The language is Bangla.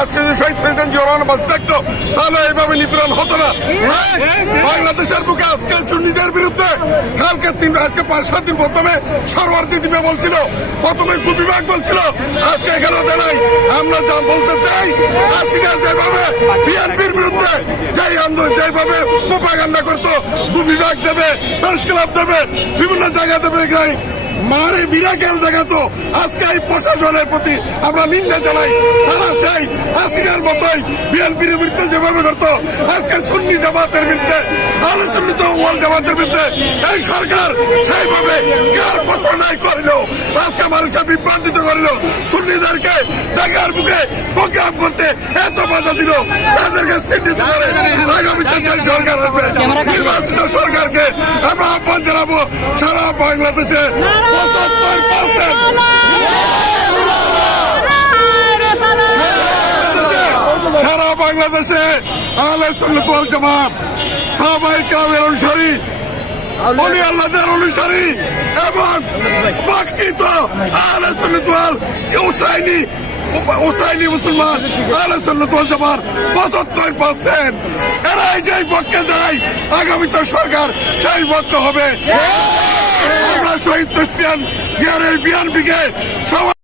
আজকে যদি শহীদ প্রেসিডেন্ট জিয়া রহমান বাঁচে থাকতো তাহলে এইভাবে নিপীড়ন হতো না হ্যাঁ? বাংলাদেশের বুকে আজকে চুন্নিদের বিরুদ্ধে, কালকে তিন, আজকে পাঁচ, সাত দিন প্রথমে সরওয়ার্দি দিবে বলছিল, প্রথমে কুবিভাগ বলছিল, আজকে এখানে দেয় আমরা যা বলতে চাই, হাসিনা যেভাবে বিএনপির বিরুদ্ধে যেই আন্দোলন, যেভাবে প্রোপাগান্ডা করতো বিভাগ দেবে, প্রেস ক্লাব দেবে, বিভিন্ন জায়গা দেবে গাই মারে বিরাকেল দেখাতো, আজকে এই প্রশাসনের প্রতি আমরা নিন্দা জানাই, তারা চাই হাসিনার মতোই বিএনপির বিরুদ্ধে যেভাবে করতো আজকে সুন্নি জামাতের বিরুদ্ধে আলোচনিত ওয়াল জামাতের বিরুদ্ধে এই সরকার সেইভাবে কার প্রচারণাই করিল। আজকে মানুষকে বিভ্রান্তিত করিল। সুন্নিদেরকে ঢাকার বুকে প্রোগ্রাম করতে এত বাধা দিল তাদেরকে চিহ্নিত করে আগামীতে সরকার আসবে। নির্বাচিত সরকারকে আমরা আহ্বান জানাব সারা বাংলাদেশে। সারা বাংলাদেশে জামাত। অনুসারী অলি আল্লাহদের অনুসারী এবং হুসাইনি মুসলমান পঁচাত্তর পার্সেন্ট এরাই যেই পক্ষে যায় আগামীতে সরকার সেই পক্ষ হবে। আমরা শহীদ প্রেসিডেন্ট জিয়ার এই বিএনপিকে সবাই